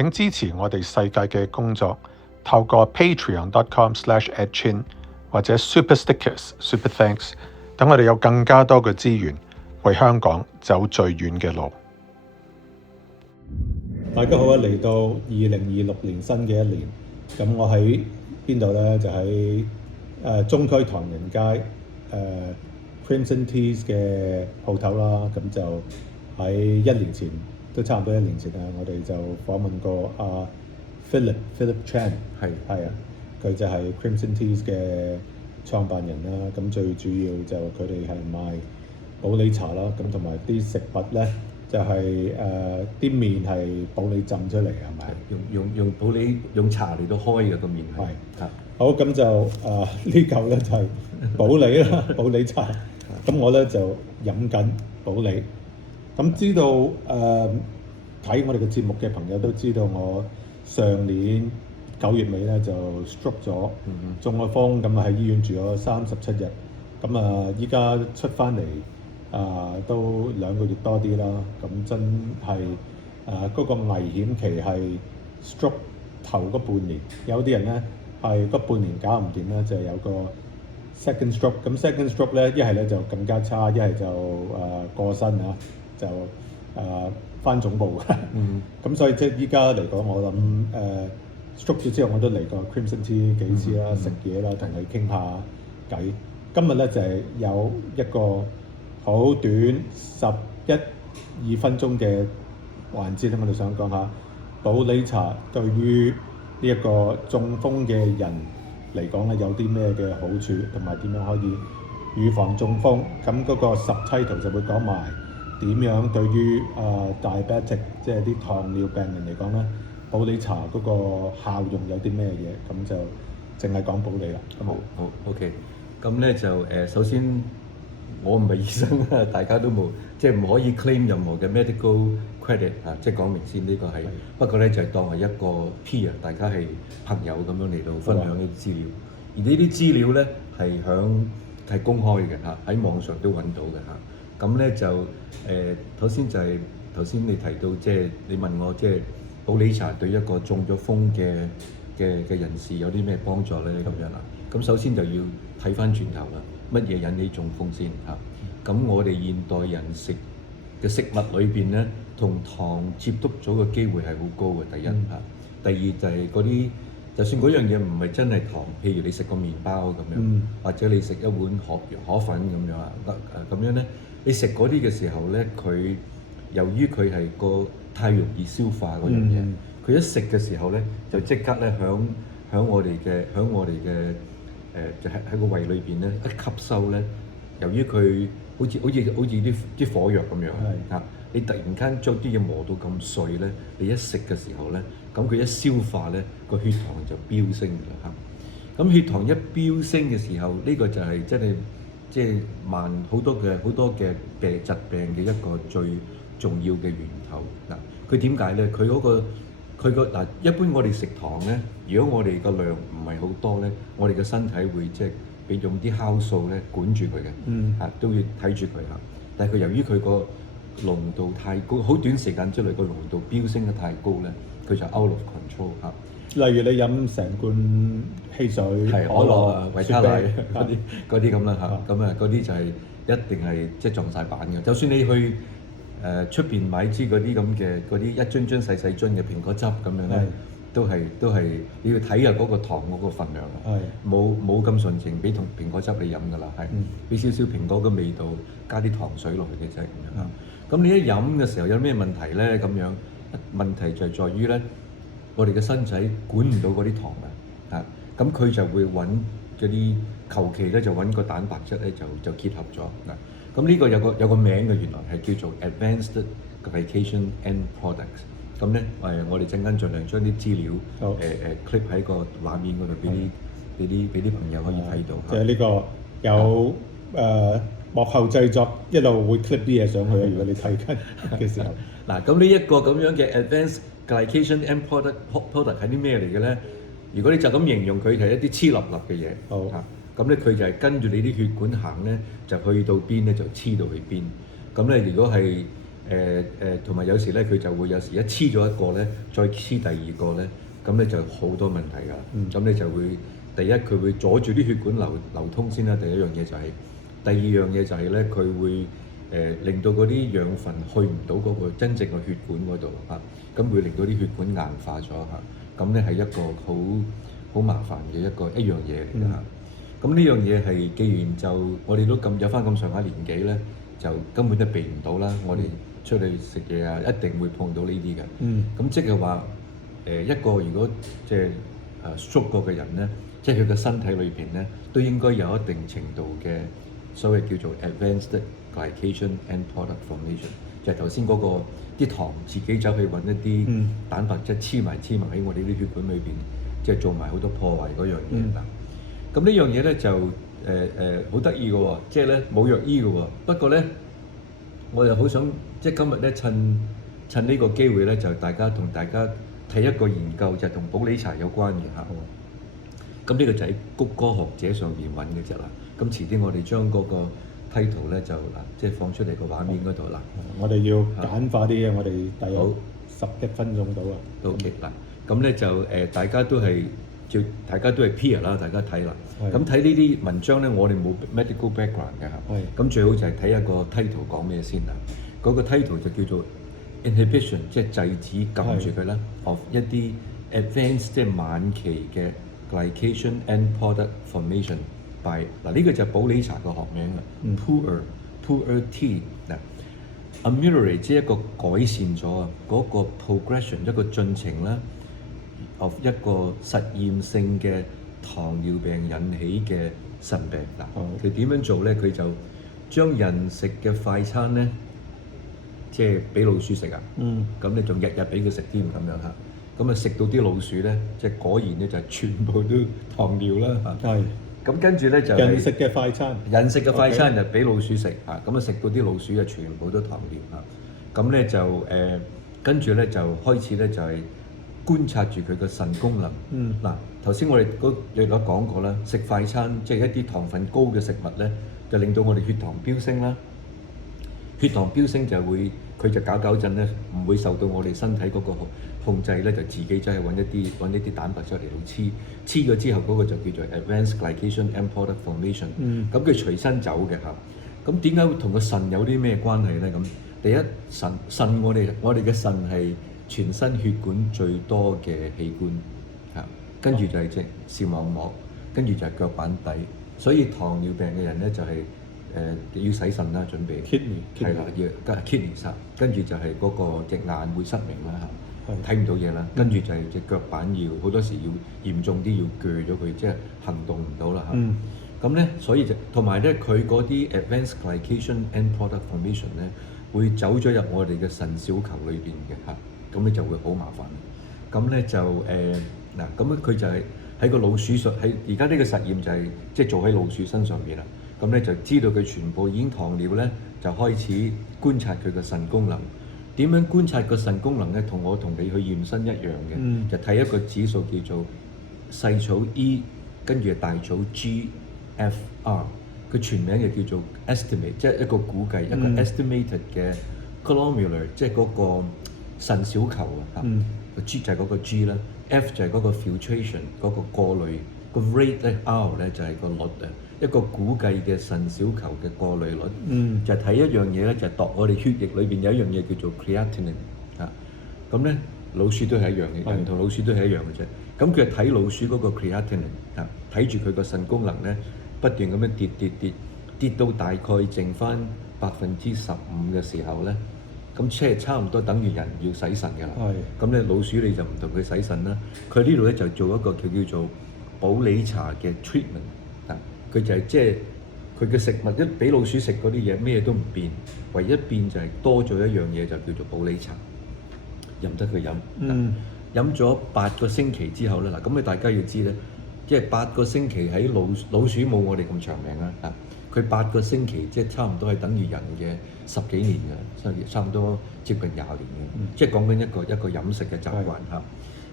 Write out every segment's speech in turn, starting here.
請支持我哋世界嘅工作，透過 patreon.com/edchin 或者 Super Stickers、Super Thanks， 等我哋有更加多嘅資源，為香港走最遠嘅路。大家好啊！嚟到2026年新嘅一年，咁我喺邊度呢？就喺中區唐人街Crimson Teas 嘅鋪頭啦。咁就喺1年前，都差唔多1年前啦，我哋就訪問過阿 Philip Chan， 係啊，佢就係 Crimson Teas 嘅創辦人啦。咁最主要就佢哋係賣普洱茶啦，咁同埋啲食物呢。就係啲麵係普洱浸出嚟，係咪？用普洱用茶嚟到開嘅個麵係。好，咁就呢嚿咧就係普洱啦，普洱茶。咁我咧就飲緊普洱。咁知道睇我哋嘅節目嘅朋友都知道，我上年9月尾咧就 stroke 咗，中咗風，咁啊喺醫院住咗37日。咁啊依家出翻嚟。都2個月多啲啦，咁真係嗰個危險期係 stroke 頭嗰半年，有啲人咧係嗰半年搞唔掂咧，就有個 second stroke。咁 second stroke 咧，一係咧就更加差，一係就過身啊，就返總部嘅。咁所以即係依家嚟講，我諗stroke 咗之後，我都嚟過 Crimson Tea 幾次啦，食嘢啦，同佢傾下偈。今日咧就係有一個好短11-2分鐘嘅環節咧，我哋想講下普洱茶對於呢一個中風嘅人嚟講咧，有啲咩嘅好處，同埋點樣可以預防中風。咁嗰個 subtitle 就會講埋點樣對於diabetic 即係啲糖尿病人嚟講咧，普洱茶嗰個效用有啲咩嘢，咁就淨係講普洱啦。好 OK。咁咧就首先。我唔係醫生啊，大家都冇，即係唔可以 claim 任何嘅 medical credit 啊，即係講明先呢個係。不過咧就係當係一個 peer，大家係朋友咁樣嚟到分享呢啲資料。而呢啲資料咧係公開嘅嚇，喺網上都揾到嘅嚇。咁咧就頭先你提到即係你問我即係普洱茶對一個中咗風嘅人士有啲咩幫助咧咁樣啦。咁首先就要睇翻轉頭啦。乜嘢引起中風先嚇？咁我哋現代人食嘅食物裏邊咧，同糖接觸咗嘅機會係好高嘅。第一嚇，第二就係嗰啲，就算嗰樣嘢唔係真係糖，譬如你食個麵包咁樣，或者你食一碗河粉咁樣啊，咁樣咧，你食嗰啲嘅時候咧，佢由於佢係個太容易消化嗰樣嘢，佢一食嘅時候咧，就即刻咧響我哋嘅就喺個胃裏邊咧一吸收咧，由於佢好似啲火藥咁樣嚇，你突然間將啲嘢磨到咁碎咧，你一食嘅時候咧，咁佢一消化咧，個血糖就飆升㗎啦嚇。咁血糖一飆升嘅時候，呢個就係真係即係慢好多嘅疾病嘅一個最重要嘅源頭嗱。佢點解咧？佢嗱，一般我哋食糖咧，如果我哋個量唔係好多咧，我哋嘅身體會即係俾用啲酵素咧管住佢嘅，嚇都要睇住佢嚇。但係佢由於佢個濃度太高，好短時間之內個濃度飆升得太高咧，佢就 out of control 嚇。例如你飲成罐汽水、可樂啊、維他奶嗰啲咁啦嚇，咁啊嗰啲就係一定係即係撞晒板嘅。就算你去出邊買支嗰啲咁嘅嗰啲一樽細樽嘅蘋果汁咁樣咧，都係你要睇下嗰個糖嗰個份量啊，冇咁純情俾同蘋果汁你飲㗎啦，係俾少少蘋果嘅味道，加啲糖水落去嘅啫咁樣。咁你一飲嘅時候有咩問題咧？咁樣問題就係在於咧，我哋嘅身體管唔到嗰啲糖啊，咁佢就會揾嗰啲求其咧就揾個蛋白質咧就結合咗嗱。咁呢個有個名嘅，原來係叫做 Advanced Glycation End Products。咁咧我哋陣間盡量將啲資料clip 喺個畫面嗰度俾啲朋友可以睇到。即係呢個有幕後製作一路會 clip 啲嘢上去，如果你睇緊嘅時候。嗱，咁呢一個咁樣嘅 Advanced Glycation End Product 係啲咩嚟嘅咧？如果你就咁形容佢係一啲黐立立嘅嘢，咁咧佢就係跟住你啲血管行咧，就去到邊咧就黐到去邊。咁咧如果係同埋有時咧佢就會有時一黐咗一個咧，再黐第二個咧，咁咧就好多問題㗎。咁你就會第一佢會阻住啲血管流通先啦，第一樣嘢就係、第二樣嘢就係咧佢會令到嗰啲養分去唔到嗰個真正嘅血管嗰度嚇，咁會令到啲血管硬化咗嚇，咁咧係一個好麻煩嘅一樣嘢嚟㗎嚇。咁呢樣嘢係既然就我哋都有翻咁上下年紀咧，就根本都避唔到啦。我哋出去食嘢啊，一定會碰到呢啲嘅。咁即係話一個如果即係stroke過嘅人咧，即係佢嘅身體裏邊咧，都應該有一定程度嘅所謂叫做 advanced glycation end product formation，就係頭先嗰個啲糖自己走去揾一啲蛋白質黐埋喺我哋啲血管裏邊，即係做埋好多破壞嗰樣嘢啦。咁呢樣嘢咧就好得意嘅喎，即係咧冇藥醫嘅喎。不過咧，我又好想即係今日咧趁呢個機會咧，就同大家睇一個研究，就係同普洱茶有關嘅嚇。咁呢個就喺谷歌學者上邊揾嘅啫啦。咁遲啲我哋將嗰個 title 咧就即係放出嚟個畫面嗰度啦。我哋要簡化啲嘅，我哋大約11分鐘到啊。OK 嗱，咁咧就大家都係 peer 啦，大家睇啦。咁睇呢啲文章咧，我哋冇 medical background 嘅嚇。咁最好就係睇一個 title 講咩先啦。嗰個 title 就叫做 inhibition， 即係制止撳住佢啦，of 一啲 advanced 即係晚期嘅 glycation end product formation by 嗱呢個就係普洱茶個學名啦，pu'er tea 嗱 ameliorate 即係一個改善咗嗰個 progression 一個進程啦。of 一個實驗性嘅糖尿病引起嘅腎病嗱，佢點樣做咧？佢就將人食嘅快餐咧，即係俾老鼠食啊！咁你仲日日俾佢食添咁樣嚇，咁啊食到啲老鼠咧，即係果然咧就係全部都糖尿啦嚇。咁跟住咧就人食嘅快餐，就俾老鼠食嚇，咁啊食到啲老鼠啊全部都糖尿嚇。咁咧就跟住咧就開始咧就係觀察住佢個腎功能。嗱，頭先我哋亦都講過啦，食快餐即係一啲糖分高嘅食物咧，就令到我哋血糖飆升啦。血糖飆升佢就搞陣咧，唔會受到我哋身體嗰個控制咧，就自己走去揾一啲蛋白質嚟到黐咗之後，嗰個就叫做 advanced glycation end product formation。咁佢隨身走嘅嚇。咁點解會同個腎有啲咩關係咧？咁第一腎我哋嘅腎係全身血管最多嘅器官嚇，跟住就係隻視網膜，跟住就係腳板底。所以糖尿病嘅人咧就係要洗腎啦，準備 kidney 係啦，要 kidney 殺，跟住就係嗰個隻眼會失明啦嚇，睇唔到嘢啦，跟住就係隻腳板要好多時要嚴重啲要鋸咗佢，即係行動唔到啦嚇。咁咧，所以就同埋咧，佢嗰啲 advanced glycation end product formation 咧，會走咗入我哋嘅腎小球裏邊嘅嚇，咁咧就會好麻煩。咁咧就嗱，咁佢就係喺個老鼠上，喺而家呢個實驗就係即係做喺老鼠身上邊啦。咁咧就知道佢全部已經糖尿咧，就開始觀察佢個腎功能。點樣觀察個腎功能咧？同你去驗身一樣嘅，就睇一個指數叫做細草 E， 跟住大草 GFR。佢全名就叫做 estimate， 即係一個估計，一個 estimated 嘅 glomerular， 即係嗰個腎小球啊。個 G 就係嗰個 G 啦 ，F 就係嗰個 filtration 嗰個過濾，個 rate 咧 R 咧就係個率啊。一個估計嘅腎小球嘅過濾率，就係睇一樣嘢咧，就係度我哋血液裏邊有一樣嘢叫做 creatinine 啊。咁咧老鼠都係一樣嘅，人同老鼠都係一樣嘅啫。咁佢係睇老鼠嗰個 creatinine 啊，睇住佢個腎功能咧不斷咁樣跌到大概剩翻15%嘅時候咧，咁即係差唔多等於人要洗腎㗎啦。咁咧老鼠你就唔同佢洗腎啦。佢呢度咧就做一個叫做普洱茶嘅 treatment。佢就係即係佢嘅食物一俾老鼠食嗰啲嘢咩都唔變，唯一變就係多咗一樣嘢就叫做普洱茶，任得佢飲。飲咗8個星期之後咧，嗱咁你大家要知咧，即係8個星期喺老鼠冇我哋咁長命啦。佢8個星期即係差唔多係等於人嘅10幾年嘅，差唔多接近20年嘅，即係講緊一個飲食嘅習慣嚇。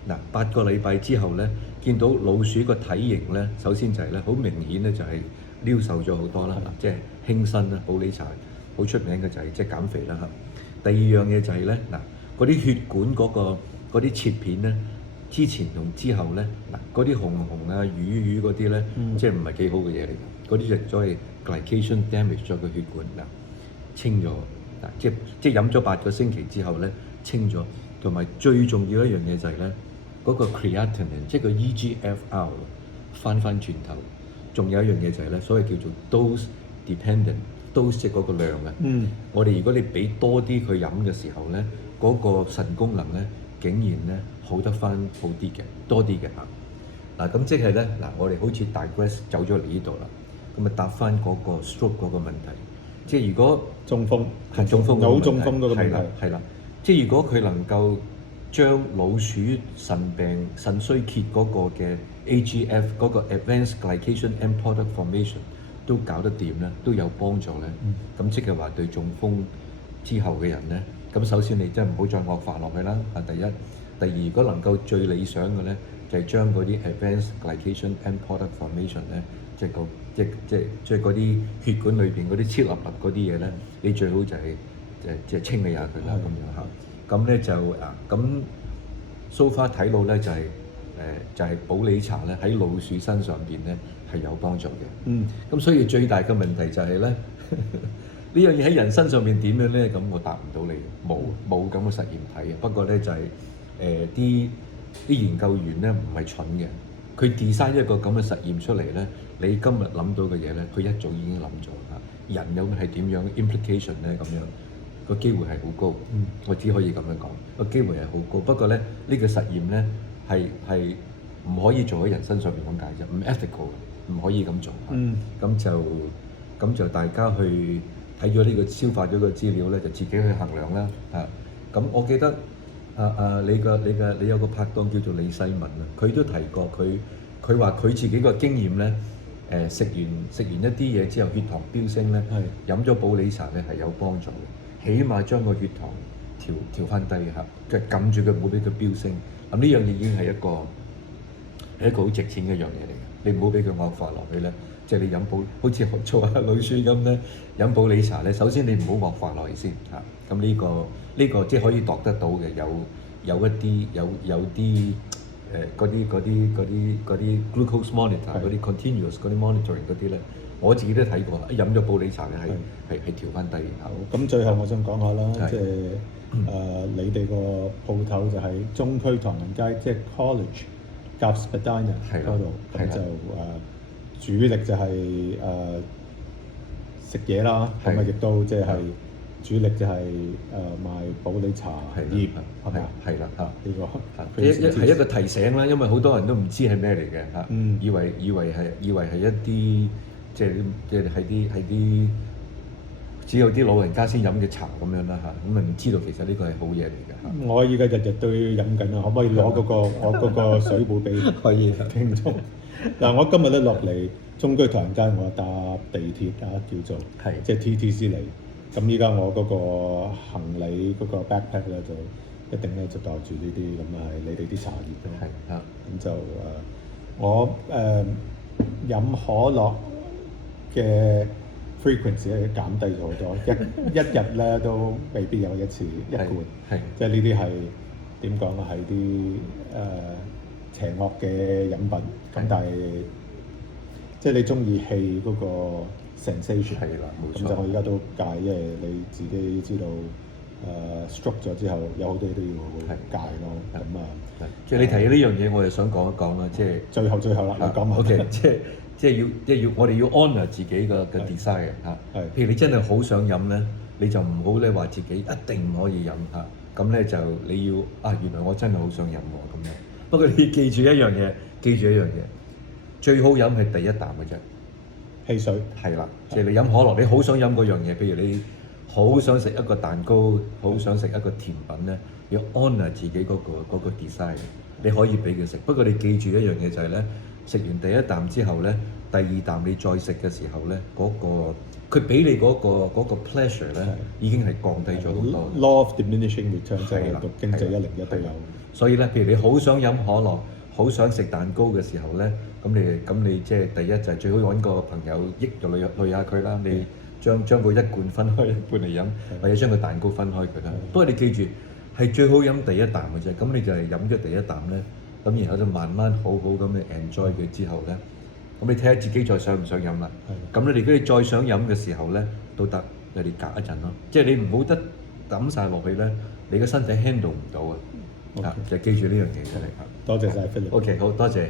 嗱8個禮拜之後咧，見到老鼠個體型咧，首先就係咧好明顯咧就係撩瘦咗好多啦，即係輕身啦。普洱茶好出名嘅就係即係減肥啦嚇。第二樣嘢就係咧嗱，嗰啲血管嗰啲切片咧，之前同之後咧嗱，嗰啲紅紅啊、魚嗰啲咧，即係唔係幾好嘅嘢嚟㗎。嗰啲就所謂 glycation damage 咗個血管嗱，清咗嗱，即係飲咗8個星期之後咧清咗，同埋最重要一樣嘢就係咧嗰個 creatinine 即係個 EGFR 翻轉頭，仲有一樣嘢就係咧，所謂叫做 dose dependent。dose 即係嗰個量啊，我哋如果你俾多啲佢飲嘅時候咧，嗰個腎功能咧竟然咧好得翻好啲嘅，多啲嘅嚇。嗱咁即係咧嗱，我哋好似digress走咗嚟呢度啦，咁啊答翻嗰個 stroke 嗰個問題，即係如果中風係中風腦中風嗰個問題係啦，即係如果佢能夠將老鼠腎病腎衰竭嗰個嘅 AGF 嗰個 advanced glycation end product formation都搞得掂咧，都有幫助咧。咁即係話對中風之後嘅人咧，咁首先你真係唔好再惡化落去啦。啊，第一，第二，如果能夠最理想嘅咧，就係將嗰啲 advanced glycation end product formation 咧，即係嗰啲血管裏邊嗰啲黐粒粒嗰啲嘢咧，你最好就係清理下佢啦咁樣嚇。咁咧就咁 so far 睇到咧就係保理茶咧喺老鼠身上邊咧係有幫助嘅。咁所以最大嘅問題就係咧，呢樣嘢喺人身上面點樣咧？咁我答唔到你，冇咁嘅實驗睇嘅。不過咧就係啲研究員咧唔係蠢嘅，佢 design 一個咁嘅實驗出嚟咧，你今日諗到嘅嘢咧，佢一早已經諗咗啦。人有係點樣 implication 咧咁樣？個機會係好高，我只可以咁樣講，個機會係好高。不過咧，呢個實驗咧係唔可以做喺人身上邊咁解啫，唔 ethical，唔可以咁做。咁就大家去睇咗呢個消化咗個資料咧，就自己去衡量啦。咁我記得你有個拍檔叫做李世民啊，佢都提過佢話佢自己個經驗咧，食完一啲嘢之後血糖飆升咧，飲咗保理茶咧係有幫助嘅。起碼將個血糖調翻低嚇，即係撳住佢，唔好俾佢飆升。咁呢樣嘢已經係一個好值錢嘅一樣嘢嚟嘅。你唔好俾佢惡化落去咧，即係你飲好似做下老鼠咁咧，飲保理茶咧，首先你唔好惡化落去先嚇。咁呢個即係可以度得到嘅，有啲嗰啲 glucose monitor 嗰啲 continuous 嗰啲 monitoring 嗰啲咧。我自己都睇過啦，飲咗保理茶嘅係調翻低。好，咁最後我想講下啦，即係你哋個鋪頭就喺中區唐人街，即係 College Gaspedina 嗰度，咁就主力就係食嘢啦，咁啊亦都即係主力就係賣保理茶葉，係咪啊？係啦，呢個係一個提醒啦，因為好多人都唔知係咩嚟嘅嚇，以為係一啲。即係喺啲只有啲老人家先飲嘅茶咁樣啦嚇，咁啊唔知道其實呢個係好嘢嚟嘅嚇。我依家日日都飲緊啊，可唔可以攞我嗰個水壺俾可以聽眾？嗱，我今日咧落嚟中區唐人街，我搭地鐵叫做即係 TTC 嚟。咁依家我嗰個行李嗰個 backpack 咧就一定咧就袋住呢啲咁啊係你哋啲茶葉咯。咁就我飲可樂嘅 frequency 咧減低咗好多，一日咧都未必有一次一罐，即係呢啲係點講啊？係啲邪惡嘅飲品，咁但係即係你中意氣嗰個 sensation，咁就我而家都戒，因為你自己知道stroke 咗之後有好多嘢都要戒咯，咁即係你提起呢樣嘢，我就想講一講啦，即係最後啦，你講埋。OK， 即係要我哋要 honour 自己嘅 desire 嚇。譬如你真係好想飲咧，你就唔好咧話自己一定唔可以飲嚇。咁咧就你要原來我真係好想飲喎咁樣。不過你記住一樣嘢，最好飲係第一啖嘅啫，汽水。係啦，即係你飲可樂，你好想飲嗰樣嘢，譬如你好想食一個蛋糕，好想食一個甜品咧，要 honour 自己嗰個 desire， 你可以俾佢食。不過你記住一樣嘢就係咧。食完第一啖之後咧，第二啖你再食嘅時候咧，佢俾你嗰個 pleasure 咧，已經係降低咗好多。Law of diminishing return 即係讀經濟101都有。所以咧，譬如你好想飲可樂，好想食蛋糕嘅時候咧，咁你即係第一就係最好揾個朋友益就累下佢啦。將個一罐分開一半嚟飲，或者將個蛋糕分開佢啦。不過你記住係最好飲第一啖嘅啫，咁你就係飲咗第一啖咧，咁然後就慢慢好好咁樣 enjoy 佢之後咧，咁你睇下自己再想唔想飲啦。咁你如果你再想飲嘅時候咧都得，你隔一陣咯，即係你唔好得抌晒落去咧，你個身體 handle 唔到啊。就記住呢樣嘢出嚟。多謝晒 Philip。OK，好多謝。